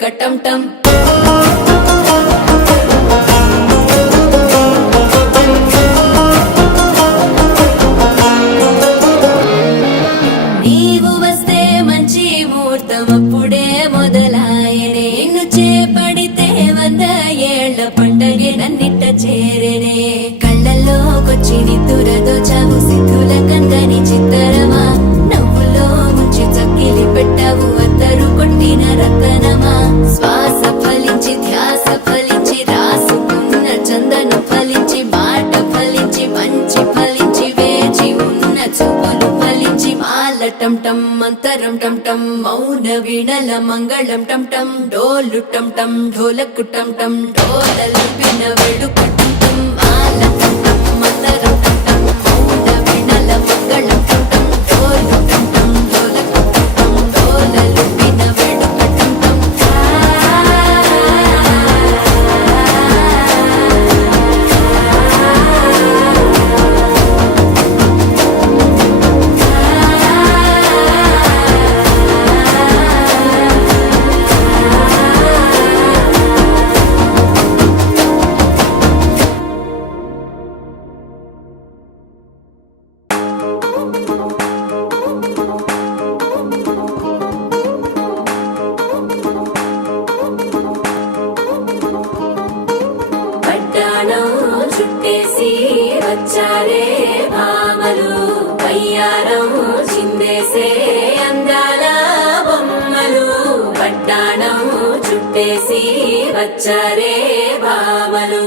వేడుక టం టం నీవు వస్తే మంచి ముహూర్తం అప్పుడే మొదలాయనే నిన్ను చేపడితే 100 ఏళ్ల పండగే నన్నిట్ట చేరనే కళ్ళల్లోకొచ్చి నిద్దురదోచావు సిద్ధుల కందని చిత్తరమా నవ్వులో ముంచి చక్కిలి పెట్టావు అద్దరు కొట్టిన రతనమా శ్వాస ఫలించి ధ్యాస ఫలించి రాసుకున్న చందనం ఫలించి మాట ఫలించి మంచి ఫలించి వేచి ఉన్న చూపులు ఫలించి మాల టం టం మంతరం టం టం మౌన వీణల మంగళం టం టం డోలు టం టం ఢోలకు టం టం డోలలు విన వేడుక టం టం మాల టం టం మంతరం టం టం మౌన వీణల మంగళం టం టం డోలు టం టం ఢోలకు టం టం డోలలు విన వేడుక టం టం పట్టాణం చుట్టేసి వచ్చారే భామలు వయ్యారం చిందేసే అందాల బొమ్మలు పట్టాణం చుట్టేసి వచ్చారే భామలు